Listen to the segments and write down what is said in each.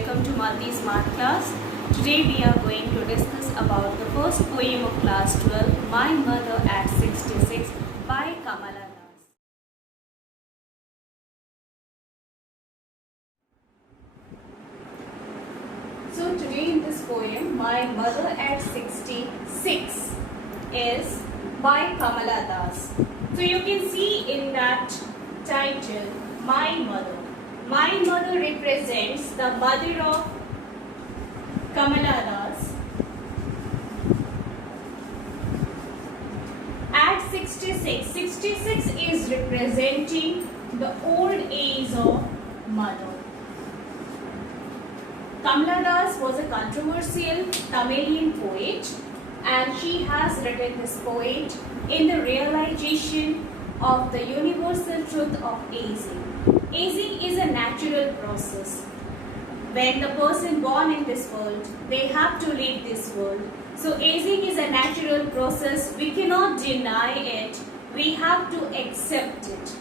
welcome to Malti Smart Class. Today we are going to discuss about the first poem of class 12, My Mother at 66 by Kamala Das. So today in this poem, My Mother at 66 is by Kamala Das. So you can see in that title, My Mother. My mother represents the mother of Kamala Das. At 66, 66 is representing the old age of mother. Kamala Das was a controversial Tamilian poet, and she has written this poem in the realization of the universal truth of aging. Aging is a natural process. When the person born in this world, they have to leave this world. So aging is a natural process. We cannot deny it. We have to accept it.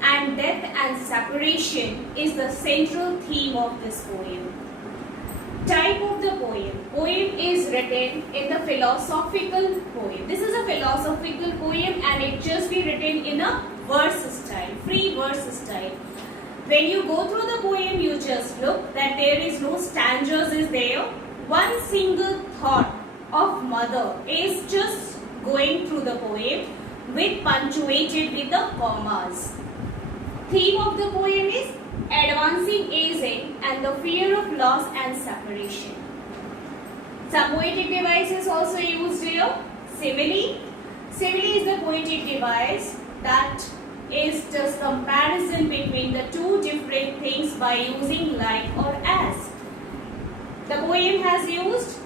And death and separation is the central theme of this poem. Type of the poem. Poem is written in the philosophical poem. This is a philosophical poem and it just be written in a verse style, free verse style. When you go through the poem, you just look that there is no stanzas is there. One single thought of mother is just going through the poem with punctuated with the commas. Theme of the poem is advancing aging and the fear of loss and separation. Some poetic devices also used here. Simile. Simile is the poetic device that is just comparison between the two different things by using like or as. The poem has used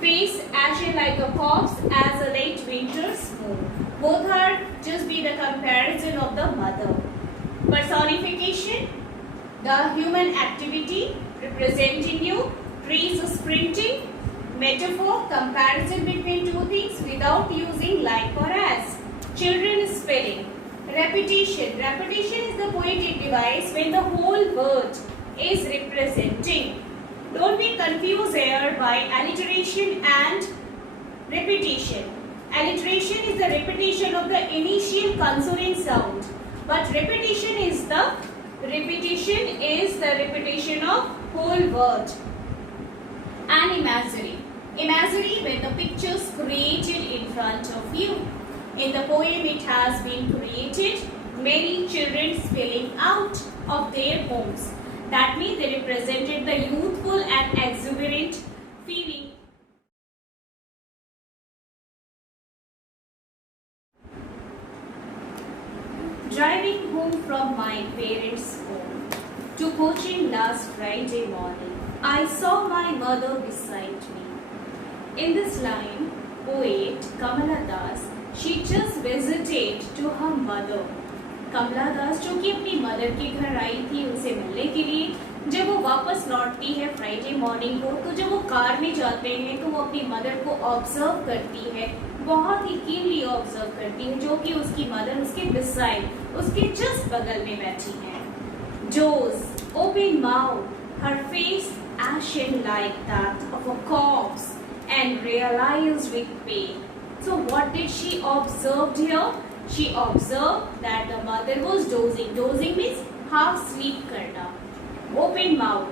face ashen like a corpse as a late winter snow. Both are just be the comparison of the mother. Personification, the human activity representing you. Trees sprinting. Metaphor, comparison between two things without using like or as. Children spelling. Repetition. Repetition is the poetic device when the whole word is representing. Don't be confused here by alliteration and repetition. Alliteration is the repetition of the initial consonant sound, but repetition is the repetition of whole word. And imagery. Imagery when the pictures created in front of you. In the poem it has been created many children spilling out of their homes. That means they represented the youthful and exuberant feeling. Driving home from my parents' home to coaching last Friday morning, I saw my mother beside me. In this line, poet Kamala Das, she just visited to her mother. कमला दास जो कि अपनी mother के घर आई थी उनसे मिलने के लिए, जब वो वापस लौटती है फ्राइडे मॉर्निंग को, तो जब वो कार में जाते हैं तो वो अपनी मदर को ऑब्जर्व करती है, बहुत ही कीनली ऑब्जर्व करती है, जो कि उसकी मदर उसके बिसाइड, उसके जस्ट बगल में बैठी है. Jaws, open mouth, her face ashen like that of a corpse and realized with pain. So what did she observe here? She observed that the mother was dozing. Dozing means half sleep karna. Open mouth.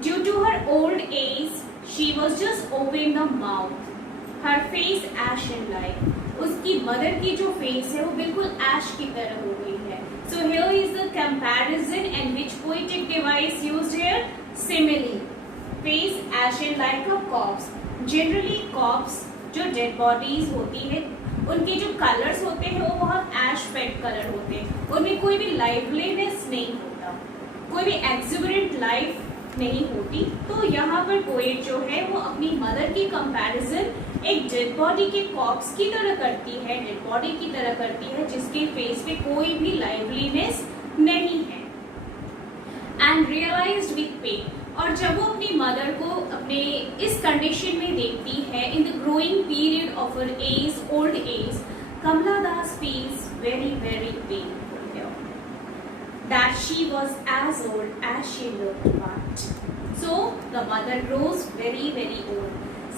Due to her old age, she was just open the mouth. Her face ashen like. उसकी mother की जो face है वो बिल्कुल ऐश की तरह हो गई है. So here is the comparison and which poetic device used here? Simile. Face ashen like a corpse. Generally corpse जो डेड बॉडीज होती है उनके जो कलर्स होते हैं वो बहुत ऐश पेंट कलर होते हैं, उनमें कोई भी लाइवलीनेस नहीं होता, कोई भी एक्सुबरेंट लाइफ नहीं होती. तो यहाँ पर पोएट जो है वो अपनी मदर की कंपैरिजन एक डेड बॉडी के कॉर्प्स की तरह करती है, डेड बॉडी की तरह करती है जिसके फेस पे कोई भी लाइवलीनेस नहीं है. And realised with pain. और जब वो अपनी मदर को अपने इस कंडीशन में देखती है in the growing period of her age, old age, Kamala Das feels very, very painful here. That she was as old as she looked, but So the mother grows very old.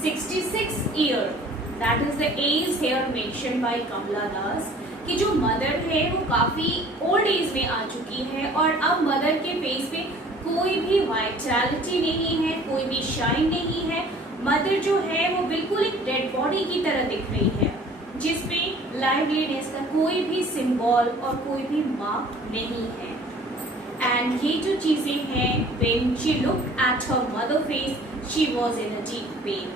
66 year, that is the age here mentioned by Kamala Das, कि जो mother है वो काफी old age में आ चुकी है और अब मदर के फेस पे कोई भी वाइटैलिटी नहीं है, कोई भी शाइन नहीं है. मदर जो है वो बिल्कुल एक डेड बॉडी की तरह दिख रही है, जिसपे लाइवलीनेस का कोई भी सिंबल और कोई भी मार्क नहीं है. एंड ये जो चीजें हैं, when she looked at her mother face, she was in a deep pain.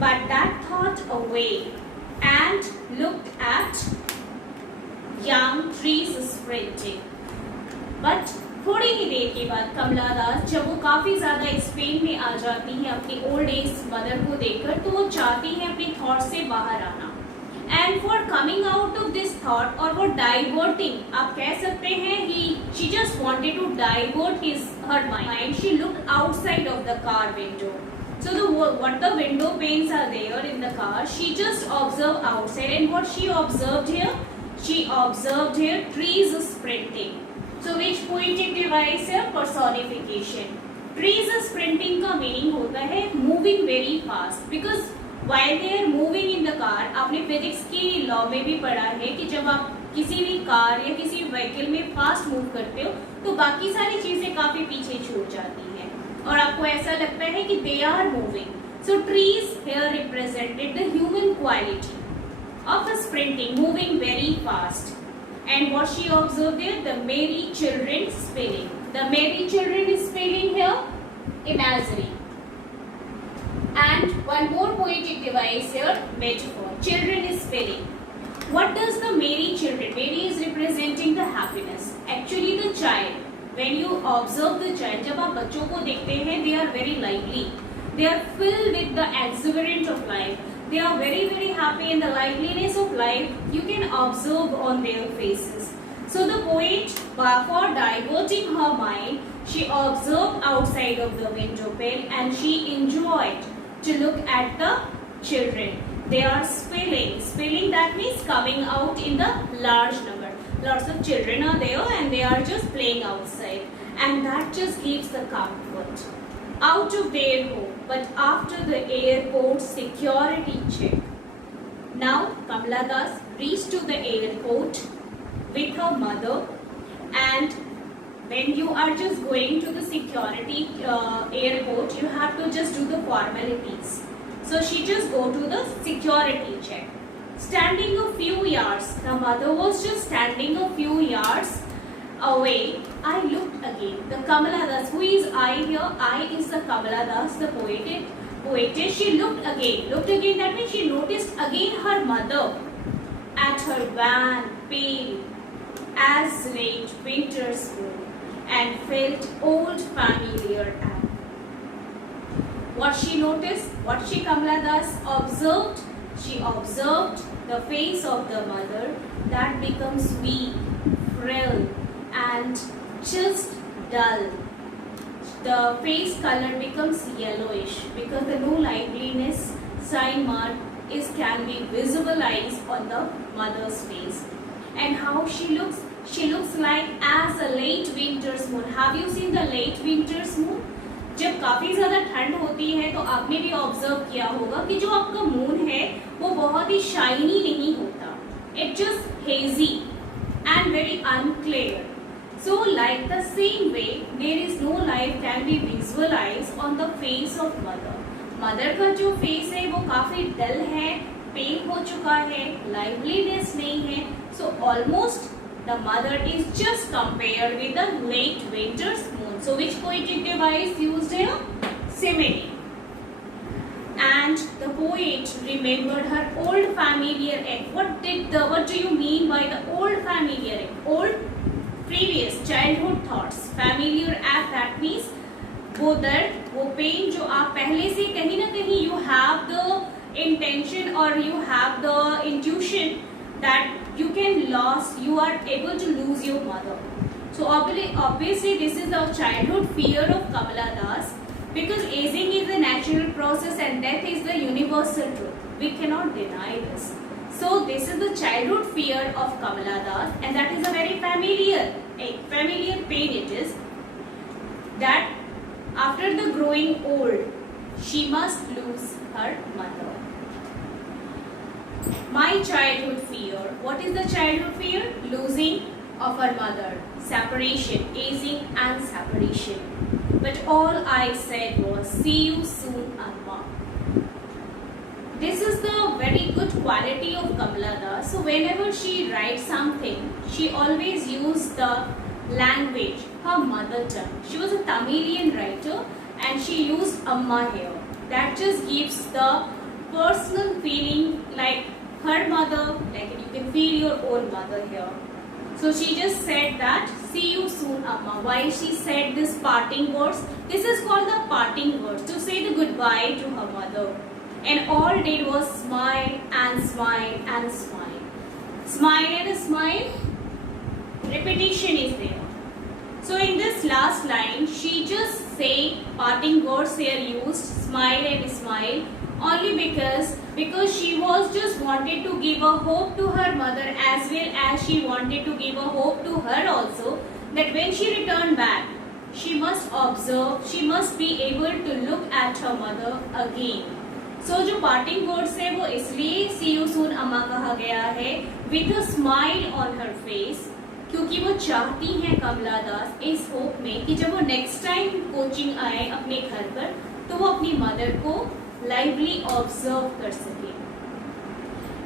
But that thought away and looked at young trees sprinting. But थोड़ी ही देर के बाद कमला दास जब वो काफी ज्यादा इस पेन में आ जाती है अपनी ओल्ड एज मदर को देखकर, तो वो चाहती है अपनी थॉट से बाहर आना. And for coming out of this thought, और वो डाइवर्टिंग आप कह सकते हैं, she just wanted to divert her mind. She looked outside of the car window. So what the window panes are there in the car, she just observed outside, and what she observed here? She observed here trees sprinting. So which poetic device है? Personification. Trees sprinting का meaning होता है moving very fast, because while they are moving in the car, आपने physics की law में भी पढ़ा है कि जब आप किसी भी कार या किसी व्हीकल में फास्ट मूव करते हो तो बाकी सारी चीजें काफी पीछे छूट जाती हैं और आपको ऐसा लगता है कि they are moving. So trees here represented the human quality of sprinting, moving very fast. And what she observed there? The merry children spelling. The merry children is spelling here imagery. And one more poetic device here, metaphor. Children is spelling. What does the merry children? Merry is representing the happiness. Actually, the child. When you observe the child, जब आप बच्चों को देखते हैं, they are very lively. They are filled with the exuberance of life. They are very happy, in the liveliness of life you can observe on their faces. So the poet, for diverting her mind, she observed outside of the window pane and she enjoyed to look at the children. They are spilling. Spilling, that means coming out in the large number. Lots of children are there and they are just playing outside, and that just gives the comfort out of their home. But after the airport security check, now Kamala Das reached to the airport with her mother, and when you are just going to the security airport, you have to just do the formalities. So she just go to the security check. Standing a few yards, the mother was just standing a few yards away. I looked again. The Kamala Das, who is I here? I is the Kamala Das, the poetess. She looked again. That means she noticed again her mother at her van, pale as late winter's moon, and felt old familiar. What she noticed? What she Kamala Das observed? She observed the face of the mother that becomes weak, frail, and just dull. The face color becomes yellowish because the no liveliness sign mark can be visualized on the mother's face. And how she looks? She looks like as a late winter's moon. Have you seen the late winter's moon? जब काफी ज्यादा ठंड होती है तो आपने भी observe किया होगा कि जो आपका मून है वो बहुत ही शाइनी नहीं होता. It just hazy and very unclear. So like the same way, there is no life can be visualized on the face of mother. Mother का जो face है वो काफी dull है, pale हो चुका है, liveliness नहीं है. So almost the mother is just compared with the late winter's moon. So which poetic device used here? Simile. And the poet remembered her old familiar act. What do you mean by the old familiar act? Old previous childhood thoughts. Familiar act, that means वो दर्द, वो pen जो आप पहले से कहीं ना कहीं you have the intention or you have the intuition that you are able to lose your mother. So obviously this is the childhood fear of Kamala Das, because aging is a natural process and death is the universal truth. We cannot deny this. So this is the childhood fear of Kamala Das, and that is a very familiar pain it is. that after the growing old, she must lose her mother. My childhood fear. What is the childhood fear? Losing of her mother, separation, aging and separation. But all I said was, see you soon, Amma. This is the very good quality of Kamala Das. So whenever she writes something, she always used the language, her mother tongue. She was a Tamilian writer and she used Amma here. That just gives the personal feeling like her mother, like you can feel your own mother here. So she just said that, see you soon, Amma. Why she said this parting words? This is called the parting words, to say the goodbye to her mother. And all did was smile and smile and smile. Smile and smile. Repetition is there. So in this last line, she just say parting words here used, smile and smile, only because she was just wanted to give a hope to her mother, as well as she wanted to give a hope to her also, that when she returned back, she must observe, she must be able to look at her mother again. So जो parting words है वो इसलिए see you soon अम्मा कहा गया है with a smile on her face, क्योंकि वो चाहती हैं कमला दास इस होप में कि जब वो नेक्स्ट टाइम कोचिंग आए अपने घर पर तो वो अपनी मदर को लाइवली ऑब्जर्व कर सके.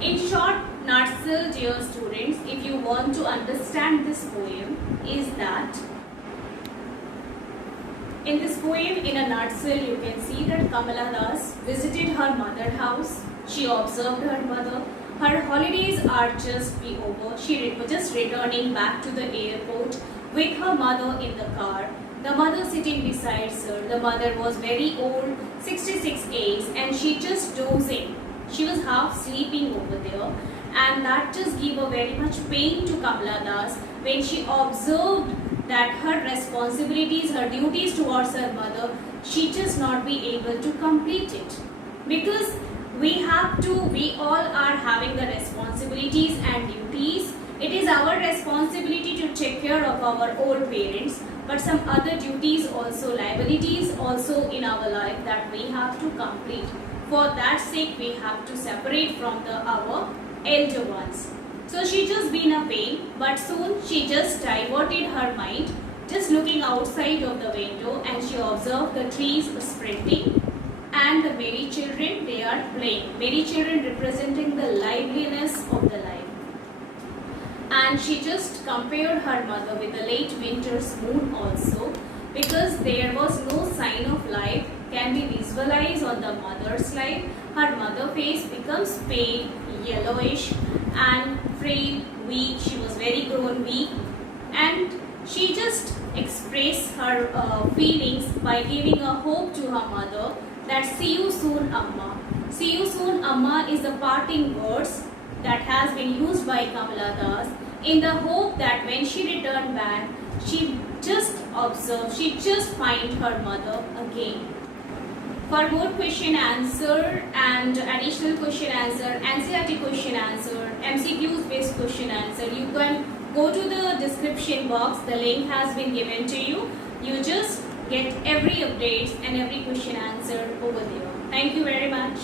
In short, nutshell, dear students, if you want to understand this poem, is that in this poem, in a nutshell, you can see that Kamala Das visited her mother house. She observed her mother. Her holidays are just be over. She was just returning back to the airport with her mother in the car. The mother sitting beside her. The mother was very old, 66 age, and she just dozing. She was half sleeping over there, and that just gave a very much pain to Kamala Das when she observed that her responsibilities, her duties towards her mother, she just not be able to complete it. Because we all are having the responsibilities and duties. It is our responsibility to take care of our old parents, but some other duties also, liabilities also in our life that we have to complete. For that sake, we have to separate from our elder ones. So she just been a pain, but soon she just diverted her mind, just looking outside of the window, and she observed the trees sprinting and the merry children, they are playing. Merry children representing the liveliness of the life. And she just compared her mother with the late winter's moon also, because there was no sign of life can be visualized on the mother's life. Her mother face becomes pale, yellowish and frail, weak. She was very grown weak, and she just expressed her feelings by giving a hope to her mother that see you soon, Amma. See you soon, Amma is the parting words that has been used by Kamala Das in the hope that when she returned back, she just observed, she just find her mother again. For more question answer and additional question answer, NCERT question answer, MCQs based question answer, you can go to the description box. The link has been given to you. You just get every updates and every question answer over there. Thank you very much.